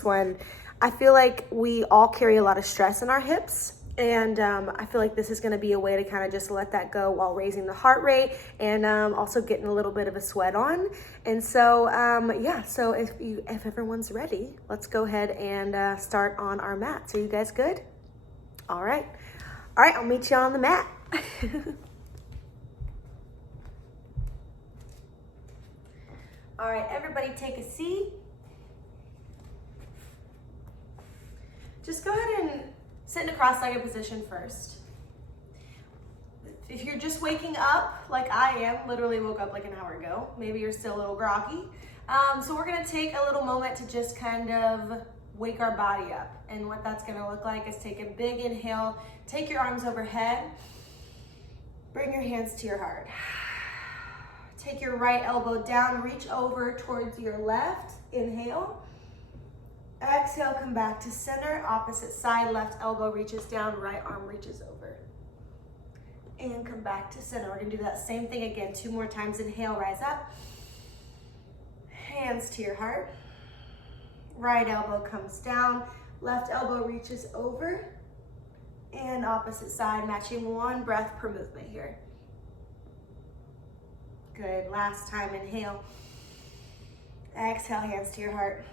this one. I feel like we all carry a lot of stress in our hips. And I feel like this is going to be a way to kind of just let that go while raising the heart rate and also getting a little bit of a sweat on. And so, yeah, so if everyone's ready, let's go ahead and start on our mat. So you guys good? All right. All right, I'll meet you on the mat. All right, everybody take a seat. Just go ahead and sit in a cross-legged position first. If you're just waking up, like I am, literally woke up like an hour ago, maybe you're still a little groggy. So we're gonna take a little moment to just kind of wake our body up. And what that's gonna look like is take a big inhale, take your arms overhead, bring your hands to your heart. Take your right elbow down, reach over towards your left, inhale. Exhale, come back to center, opposite side, left elbow reaches down, right arm reaches over. And come back to center. We're gonna do that same thing again, 2 more times. Inhale, rise up. Hands to your heart. Right elbow comes down, left elbow reaches over. And opposite side, matching 1 breath per movement here. Good, last time, inhale. Exhale, hands to your heart.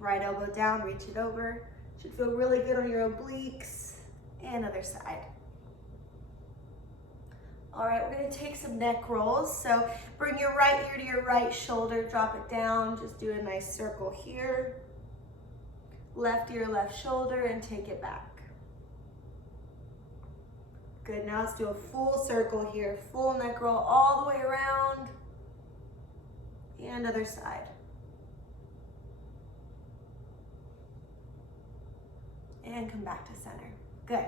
Right elbow down, reach it over. Should feel really good on your obliques. And other side. All right, we're gonna take some neck rolls. So bring your right ear to your right shoulder, drop it down. Just do a nice circle here. Left ear, left shoulder, and take it back. Good, now let's do a full circle here. Full neck roll all the way around. And other side. And come back to center. Good.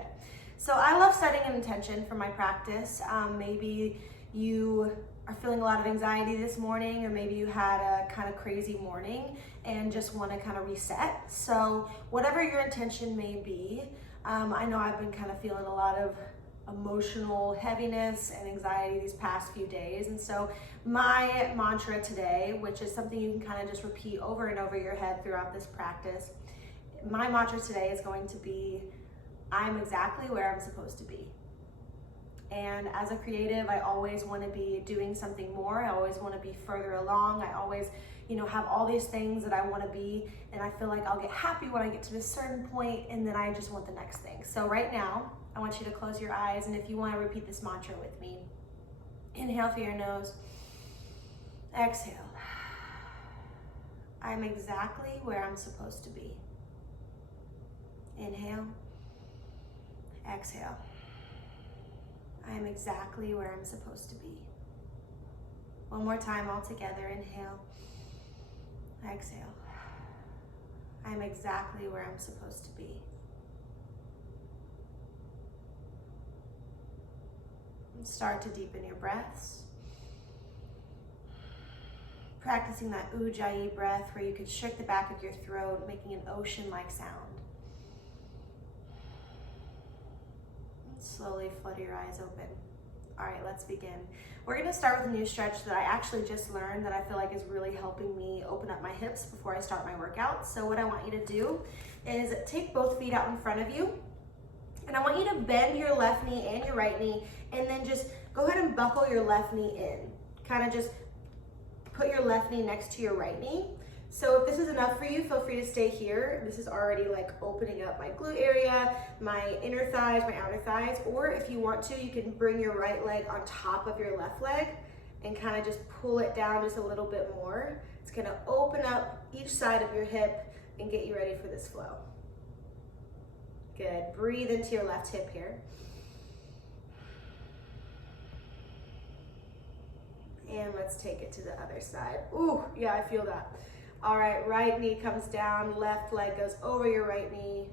So I love setting an intention for my practice. Maybe you are feeling a lot of anxiety this morning, or maybe you had a kind of crazy morning and just want to kind of reset. So whatever your intention may be, I know I've been kind of feeling a lot of emotional heaviness and anxiety these past few days. And so my mantra today, which is something you can kind of just repeat over and over your head throughout this practice, my mantra today is going to be, I'm exactly where I'm supposed to be. And as a creative, I always want to be doing something more. I always want to be further along. I always, have all these things that I want to be. And I feel like I'll get happy when I get to this certain point, and then I just want the next thing. So right now, I want you to close your eyes. And if you want to repeat this mantra with me, inhale through your nose. Exhale. I'm exactly where I'm supposed to be. Inhale, exhale. I am exactly where I'm supposed to be. One more time all together. Inhale, exhale. I am exactly where I'm supposed to be. And start to deepen your breaths. Practicing that ujjayi breath where you can shake the back of your throat, making an ocean-like sound. Slowly flutter your eyes open. All right, let's begin. We're gonna start with a new stretch that I actually just learned that I feel like is really helping me open up my hips before I start my workout. So what I want you to do is take both feet out in front of you, and I want you to bend your left knee and your right knee, and then just go ahead and buckle your left knee in. Kind of just put your left knee next to your right knee. So if this is enough for you, feel free to stay here. This is already like opening up my glute area, my inner thighs, my outer thighs. Or if you want to, you can bring your right leg on top of your left leg and kind of just pull it down just a little bit more. It's gonna open up each side of your hip and get you ready for this flow. Good, breathe into your left hip here. And let's take it to the other side. Ooh, yeah, I feel that. All right, right knee comes down, left leg goes over your right knee.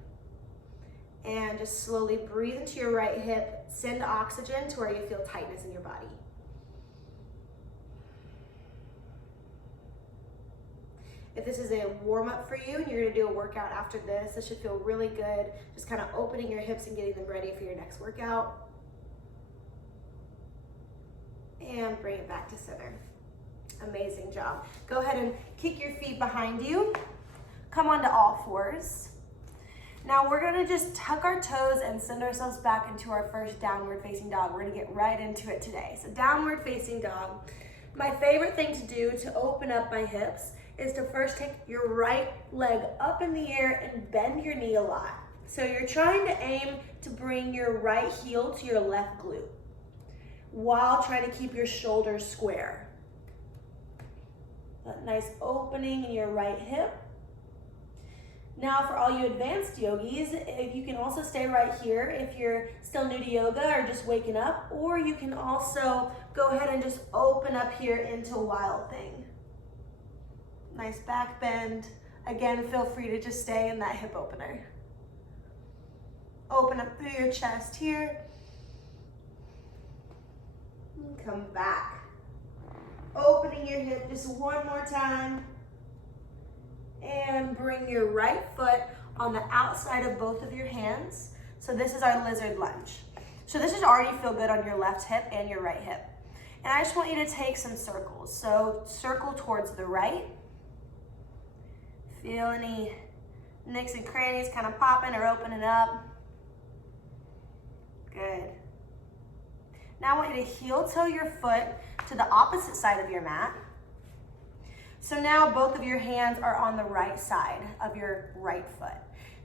And just slowly breathe into your right hip. Send oxygen to where you feel tightness in your body. If this is a warm up for you and you're gonna do a workout after this, this should feel really good. Just kind of opening your hips and getting them ready for your next workout. And bring it back to center. Amazing job. Go ahead and kick your feet behind you. come onto all fours. Now we're gonna just tuck our toes and send ourselves back into our first downward facing dog. We're gonna get right into it today. So downward facing dog. My favorite thing to do to open up my hips is to first take your right leg up in the air and bend your knee a lot. So you're trying to aim to bring your right heel to your left glute while trying to keep your shoulders square. That nice opening in your right hip. Now for all you advanced yogis, if you can also stay right here if you're still new to yoga or just waking up, or you can also go ahead and just open up here into Wild Thing. Nice back bend. Again, feel free to just stay in that hip opener. Open up through your chest here. And come back. Opening your hip just one more time. And bring your right foot on the outside of both of your hands. So this is our lizard lunge. So this is already feel good on your left hip and your right hip. And I just want you to take some circles. So circle towards the right. Feel any nicks and crannies kind of popping or opening up. Good. Now I want you to heel toe your foot to the opposite side of your mat. So now both of your hands are on the right side of your right foot.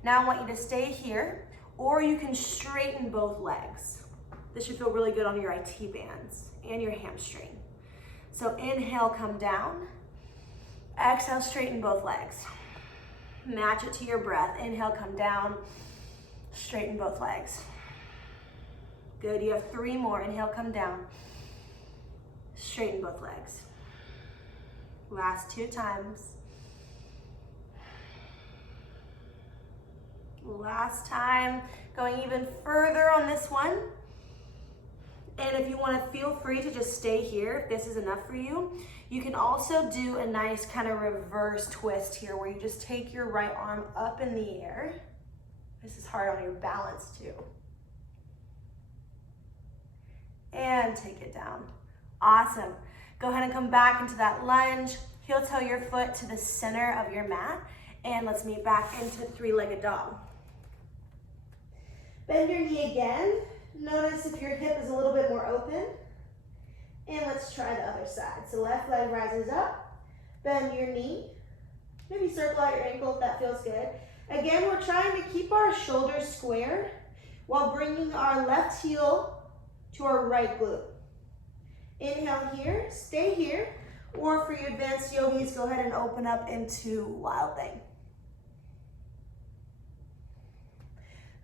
Now I want you to stay here, or you can straighten both legs. This should feel really good on your IT bands and your hamstring. So inhale, come down. Exhale, straighten both legs. Match it to your breath. Inhale, come down. Straighten both legs. Good, you have 3 more. Inhale, come down. Straighten both legs. Last 2 times. Last time, going even further on this one. And if you want to, feel free to just stay here if this is enough for you. You can also do a nice kind of reverse twist here where you just take your right arm up in the air. This is hard on your balance too. And take it down. Awesome. Go ahead and come back into that lunge. Heel toe your foot to the center of your mat. And let's meet back into 3-legged dog. Bend your knee again. Notice if your hip is a little bit more open. And let's try the other side. So left leg rises up. Bend your knee. Maybe circle out your ankle if that feels good. Again, we're trying to keep our shoulders square while bringing our left heel to our right glute. Inhale here, stay here, or for your advanced yogis, go ahead and open up into Wild Thing.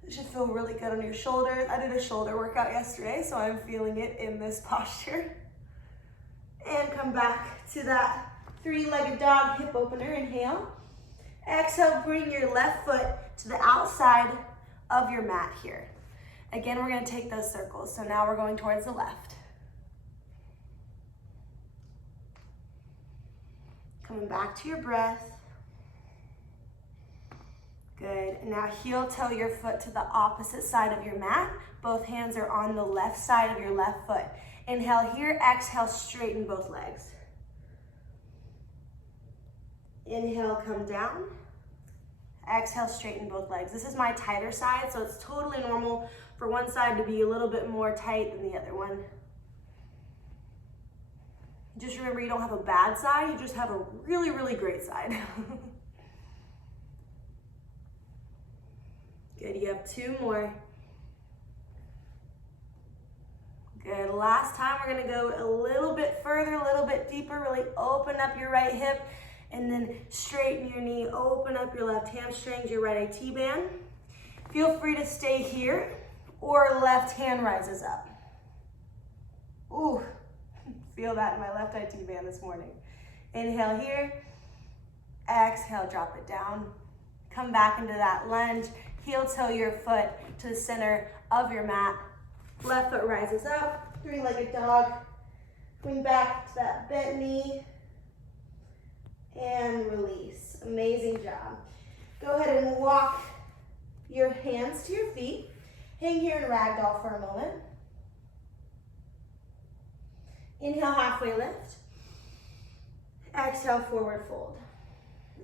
This should feel really good on your shoulders. I did a shoulder workout yesterday, so I'm feeling it in this posture. And come back to that 3-legged dog hip opener. Inhale. Exhale, bring your left foot to the outside of your mat here. Again, we're gonna take those circles. So now we're going towards the left. Coming back to your breath. Good. And now heel toe your foot to the opposite side of your mat. Both hands are on the left side of your left foot. Inhale here, exhale, straighten both legs. Inhale, come down. Exhale, straighten both legs. This is my tighter side, so it's totally normal for one side to be a little bit more tight than the other one. Just remember, you don't have a bad side, you just have a really, really great side. Good, you have 2 more. Good, last time we're gonna go a little bit further, a little bit deeper, really open up your right hip and then straighten your knee, open up your left hamstrings, your right IT band. Feel free to stay here or left hand rises up. Ooh, feel that in my left IT band this morning. Inhale here, exhale, drop it down. Come back into that lunge, heel toe your foot to the center of your mat. Left foot rises up, 3-legged dog. Bring back to that bent knee and release. Amazing job. Go ahead and walk your hands to your feet. Hang here in ragdoll for a moment. Inhale, halfway lift. Exhale, forward fold.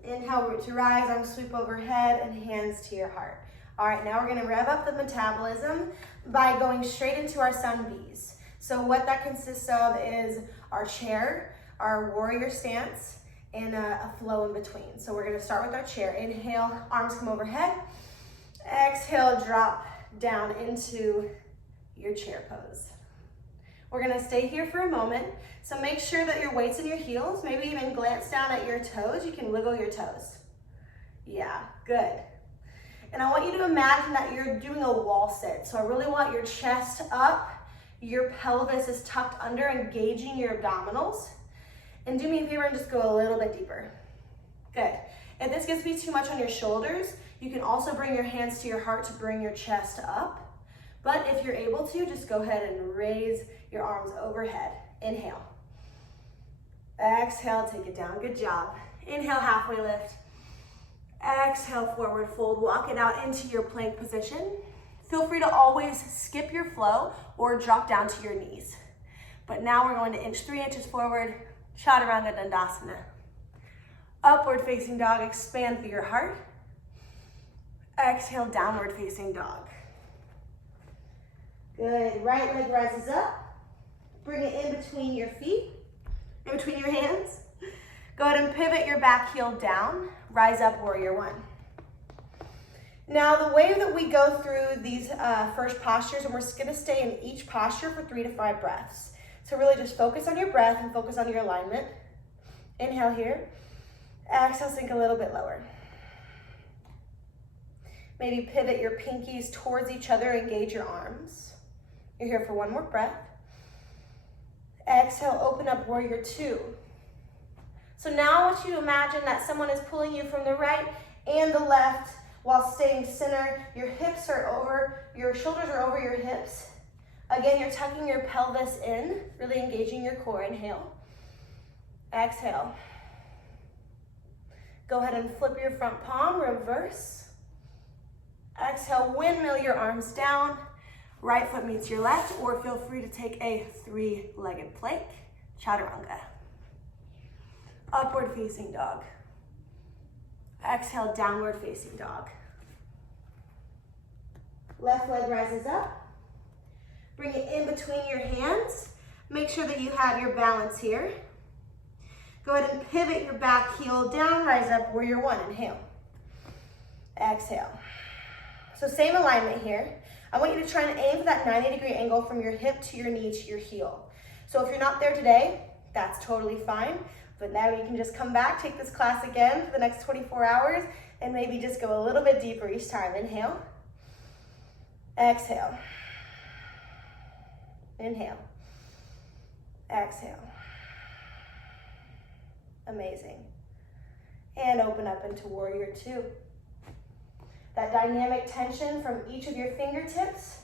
Inhale, root to rise, arms sweep overhead, and hands to your heart. All right, now we're gonna rev up the metabolism by going straight into our sun Bs. So what that consists of is our chair, our warrior stance, and a flow in between. So we're gonna start with our chair. Inhale, arms come overhead. Exhale, drop down into your chair pose. We're gonna stay here for a moment. So make sure that your weight's in your heels, maybe even glance down at your toes. You can wiggle your toes. Yeah, good. And I want you to imagine that you're doing a wall sit. So I really want your chest up, your pelvis is tucked under, engaging your abdominals. And do me a favor and just go a little bit deeper. Good. If this gets to be too much on your shoulders, you can also bring your hands to your heart to bring your chest up. But if you're able to, just go ahead and raise your arms overhead. Inhale. Exhale, take it down. Good job. Inhale, halfway lift. Exhale, forward fold. Walk it out into your plank position. Feel free to always skip your flow or drop down to your knees. But now we're going to inch 3 inches forward, Chaturanga Dandasana. Upward facing dog, expand through your heart. Exhale, downward facing dog. Good, right leg rises up. Bring it in between your feet, in between your hands. Go ahead and pivot your back heel down. Rise up, warrior one. Now the way that we go through these first postures, and we're just gonna stay in each posture for 3 to 5 breaths. So really just focus on your breath and focus on your alignment. Inhale here. Exhale, sink a little bit lower. Maybe pivot your pinkies towards each other, engage your arms. You're here for 1 more breath. Exhale, open up, warrior two. So now I want you to imagine that someone is pulling you from the right and the left while staying centered. Your hips are over, your shoulders are over your hips. Again, you're tucking your pelvis in, really engaging your core. Inhale. Exhale. Go ahead and flip your front palm, reverse. Exhale, windmill your arms down. Right foot meets your left, or feel free to take a 3-legged plank, Chaturanga. Upward facing dog. Exhale, downward facing dog. Left leg rises up. Bring it in between your hands. Make sure that you have your balance here. Go ahead and pivot your back heel down, rise up, warrior one. Inhale. Exhale. So same alignment here. I want you to try and aim for that 90-degree angle from your hip to your knee to your heel. So if you're not there today, that's totally fine. But now you can just come back, take this class again for the next 24 hours, and maybe just go a little bit deeper each time. Inhale. Exhale. Inhale. Exhale. Amazing. And open up into warrior two. That dynamic tension from each of your fingertips,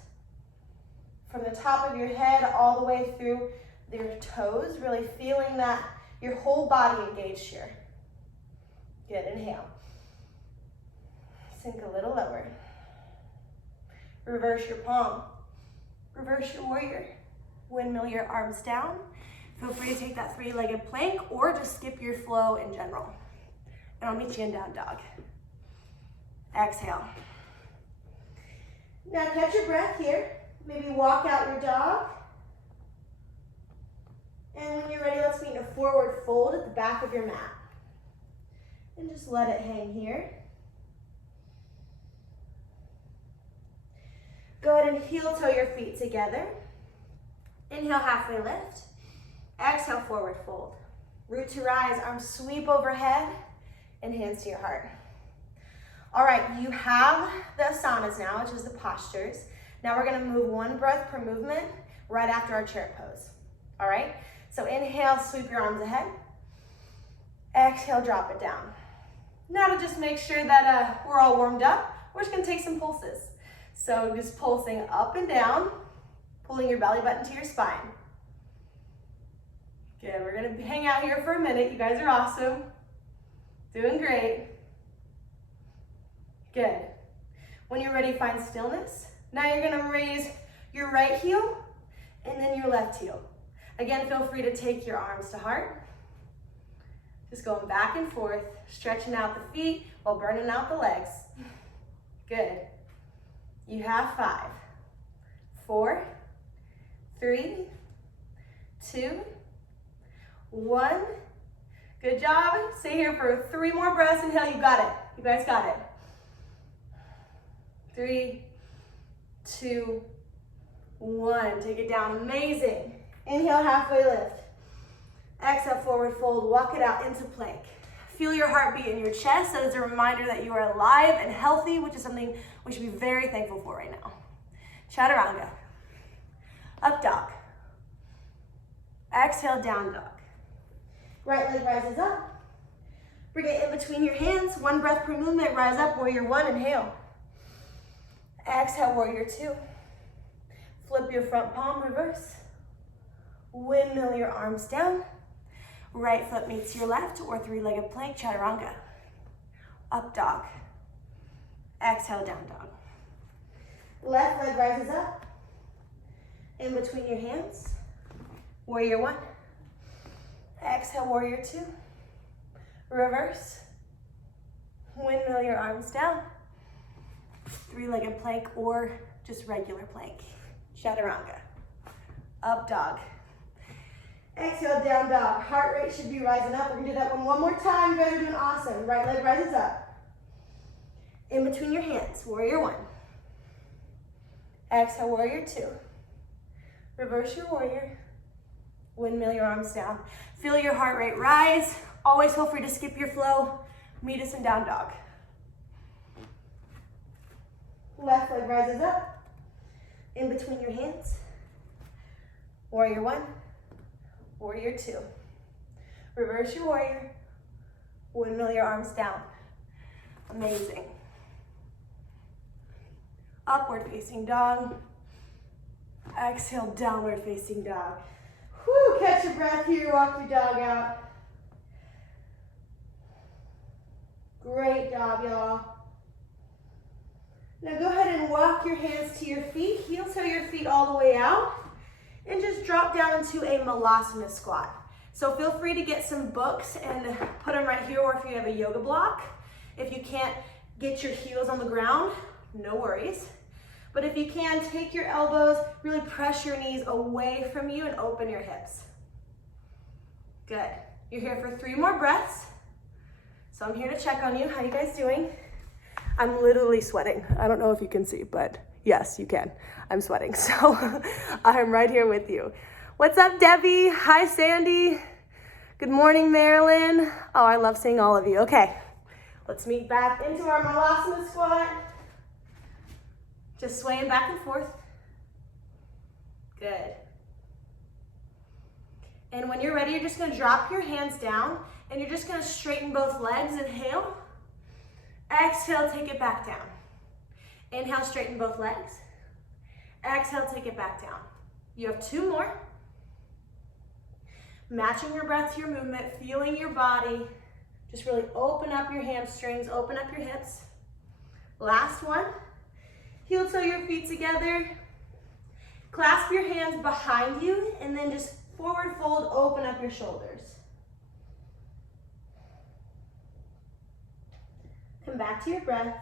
from the top of your head all the way through your toes, really feeling that your whole body engaged here. Good, inhale. Sink a little lower. Reverse your palm. Reverse your warrior. Windmill your arms down. Feel free to take that 3-legged plank or just skip your flow in general. And I'll meet you in down dog. Exhale. Now catch your breath here. Maybe walk out your dog. And when you're ready, let's meet in a forward fold at the back of your mat. And just let it hang here. Go ahead and heel toe your feet together. Inhale, halfway lift. Exhale, forward fold. Root to rise, arms sweep overhead, and hands to your heart. All right, you have the asanas now, which is the postures. Now we're gonna move 1 breath per movement right after our chair pose. All right, so inhale, sweep your arms ahead. Exhale, drop it down. Now to just make sure that we're all warmed up, we're just gonna take some pulses. So just pulsing up and down, pulling your belly button to your spine. Good, we're gonna hang out here for a minute. You guys are awesome. Doing great. Good. When you're ready, find stillness. Now you're gonna raise your right heel and then your left heel. Again, feel free to take your arms to heart. Just going back and forth, stretching out the feet while burning out the legs. Good. You have 5, 4, 3, 2, 1. Good job. Stay here for 3 more breaths. Inhale, you got it. You guys got it. 3, 2, 1. Take it down. Amazing. Inhale, halfway lift. Exhale, forward fold. Walk it out into plank. Feel your heartbeat in your chest. That is a reminder that you are alive and healthy, which is something we should be very thankful for right now. Chaturanga. Up dog. Exhale, down dog. Right leg rises up. Bring it in between your hands. 1 breath per movement. Rise up, warrior 1, inhale. Exhale, warrior 2. Flip your front palm, reverse. Windmill your arms down. Right foot meets your left, or 3-legged plank, chaturanga. Up dog. Exhale, down dog. Left leg rises up. In between your hands. Warrior 1. Exhale, warrior 2. Reverse. Windmill your arms down. 3-legged plank or just regular plank. Chaturanga. Up dog. Exhale, down dog. Heart rate should be rising up. We're gonna do that one more time. You guys are doing awesome. Right leg rises up. In between your hands, warrior 1. Exhale, warrior 2. Reverse your warrior. Windmill your arms down. Feel your heart rate rise. Always feel free to skip your flow. Meet us in down dog. Left leg rises up. In between your hands. Warrior 1. Warrior 2. Reverse your warrior. Windmill your arms down. Amazing. Upward facing dog. Exhale, downward facing dog. Whew, catch your breath here, walk your dog out. Great job, y'all. Now go ahead and walk your hands to your feet. Heel toe your feet all the way out. And just drop down into a malasana squat. So feel free to get some books and put them right here, or if you have a yoga block. If you can't get your heels on the ground, no worries. But if you can, take your elbows, really press your knees away from you and open your hips. Good. You're here for 3 more breaths. So I'm here to check on you. How you guys doing? I'm literally sweating. I don't know if you can see, but yes, you can. I'm sweating, so I'm right here with you. What's up, Debbie? Hi, Sandy. Good morning, Marilyn. Oh, I love seeing all of you. Okay, let's meet back into our malasana squat. Just swaying back and forth. Good. And when you're ready, you're just gonna drop your hands down and you're just gonna straighten both legs. Inhale. Exhale, take it back down. Inhale, straighten both legs. Exhale, take it back down. You have 2 more. Matching your breath to your movement, feeling your body. Just really open up your hamstrings, open up your hips. Last one. Heel toe your feet together. Clasp your hands behind you and then just forward fold, open up your shoulders. Come back to your breath.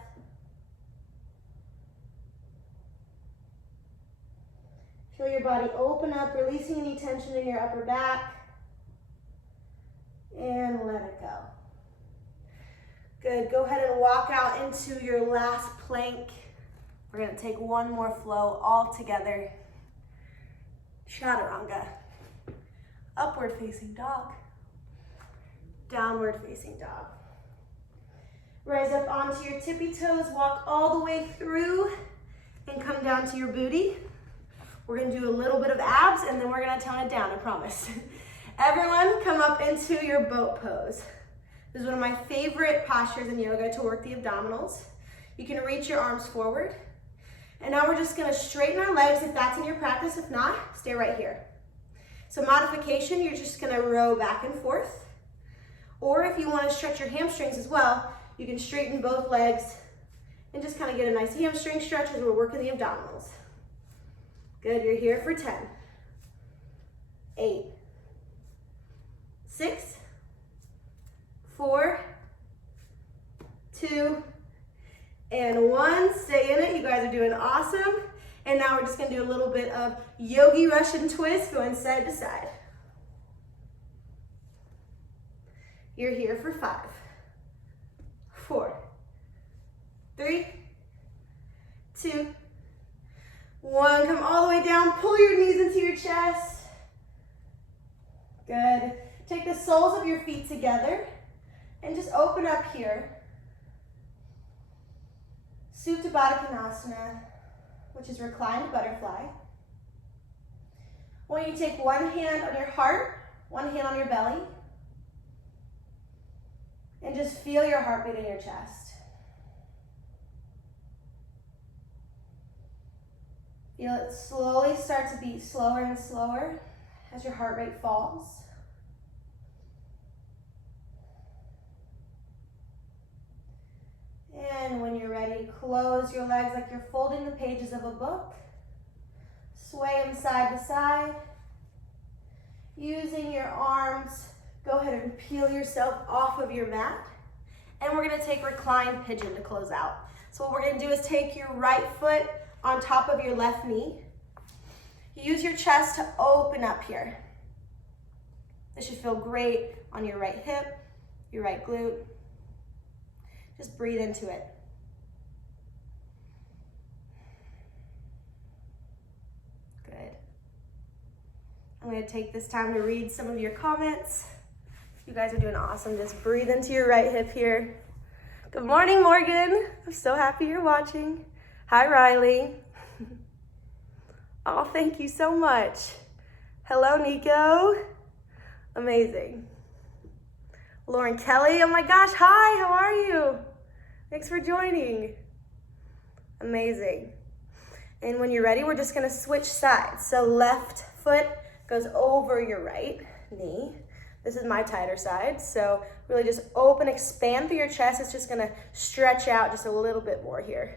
Feel your body open up, releasing any tension in your upper back. And let it go. Good, go ahead and walk out into your last plank. We're gonna take 1 more flow all together. Chaturanga. Upward facing dog. Downward facing dog. Rise up onto your tippy toes, walk all the way through and come down to your booty. We're gonna do a little bit of abs and then we're gonna tone it down, I promise. Everyone come up into your boat pose. This is one of my favorite postures in yoga to work the abdominals. You can reach your arms forward. And now we're just gonna straighten our legs if that's in your practice. If not, stay right here. So modification, you're just gonna row back and forth. Or if you wanna stretch your hamstrings as well, you can straighten both legs and just kind of get a nice hamstring stretch as we're working the abdominals. Good, you're here for 10, 8, 6, 4, 2, and 1. Stay in it. You guys are doing awesome. And now we're just gonna do a little bit of yogi Russian twist, going side to side. You're here for 5, 4, 3, 2, 1. Come all the way down. Pull your knees into your chest. Good. Take the soles of your feet together and just open up here. Supta Baddha Konasana, which is reclined butterfly. I want you to take one hand on your heart, one hand on your belly, and just feel your heartbeat in your chest. Feel it slowly start to beat slower and slower as your heart rate falls. And when you're ready, close your legs like you're folding the pages of a book. Sway them side to side. Using your arms, go ahead and peel yourself off of your mat. And we're gonna take reclined pigeon to close out. So what we're gonna do is take your right foot on top of your left knee. Use your chest to open up here. This should feel great on your right hip, your right glute. Just breathe into it. Good. I'm going to take this time to read some of your comments. You guys are doing awesome. Just breathe into your right hip here. Good morning, Morgan. I'm so happy you're watching. Hi, Riley. Oh, thank you so much. Hello, Nico. Amazing. Lauren Kelly, oh my gosh, hi, how are you? Thanks for joining. Amazing. And when you're ready, we're just gonna switch sides. So left foot goes over your right knee. This is my tighter side. So really just open, expand through your chest. It's just gonna stretch out just a little bit more here.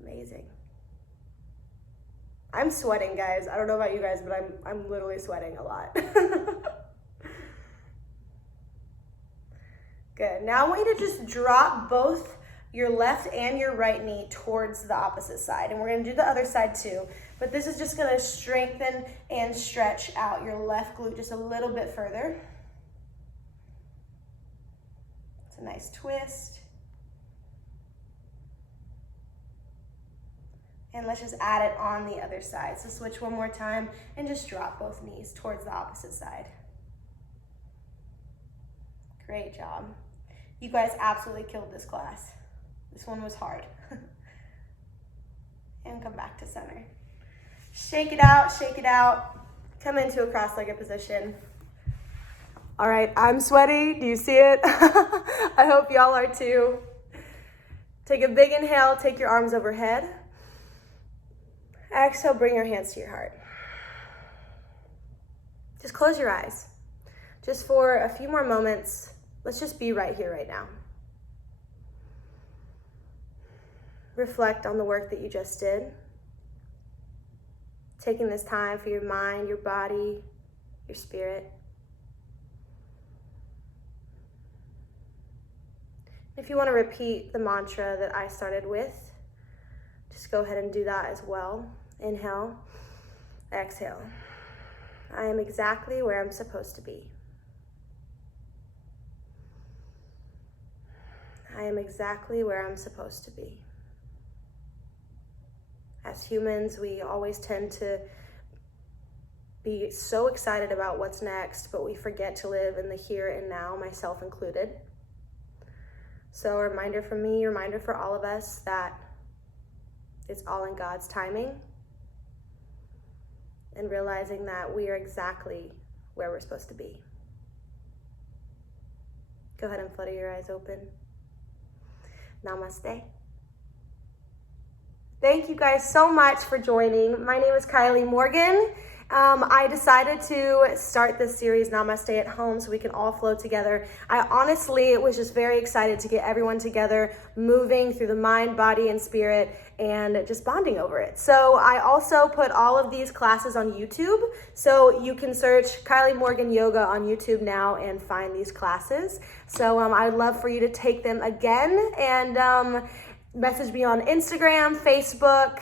Amazing. I'm sweating, guys. I don't know about you guys, but I'm literally sweating a lot. Good. Now I want you to just drop both your left and your right knee towards the opposite side. And we're gonna do the other side too. But this is just gonna strengthen and stretch out your left glute just a little bit further. It's a nice twist. And let's just add it on the other side. So switch one more time and just drop both knees towards the opposite side. Great job. You guys absolutely killed this class. This one was hard. And come back to center. Shake it out, shake it out. Come into a cross-legged position. All right, I'm sweaty. Do you see it? I hope y'all are too. Take a big inhale, take your arms overhead. Exhale, bring your hands to your heart. Just close your eyes. Just for a few more moments, let's just be right here, right now. Reflect on the work that you just did. Taking this time for your mind, your body, your spirit. If you want to repeat the mantra that I started with, just go ahead and do that as well. Inhale, exhale. I am exactly where I'm supposed to be. I am exactly where I'm supposed to be. As humans, we always tend to be so excited about what's next, but we forget to live in the here and now, myself included. So a reminder from me, a reminder for all of us that it's all in God's timing, and realizing that we are exactly where we're supposed to be. Go ahead and flutter your eyes open. Namaste. Thank you guys so much for joining. My name is Kylie Morgan. I decided to start this series, Namaste at Home, so we can all flow together. I honestly was just very excited to get everyone together, moving through the mind, body, and spirit, and just bonding over it. So I also put all of these classes on YouTube, so you can search Kylie Morgan Yoga on YouTube now and find these classes. So I'd love for you to take them again, and message me on Instagram, Facebook,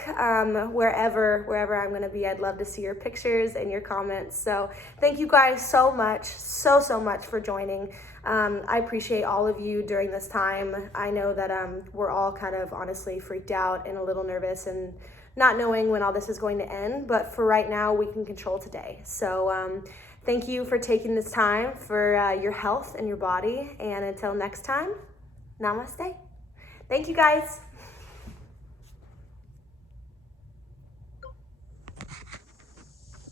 wherever I'm gonna be. I'd love to see your pictures and your comments. So thank you guys so much, so much for joining. I appreciate all of you during this time. I know that we're all kind of honestly freaked out and a little nervous and not knowing when all this is going to end, but for right now, we can control today. So thank you for taking this time for your health and your body, and until next time, namaste. Thank you guys.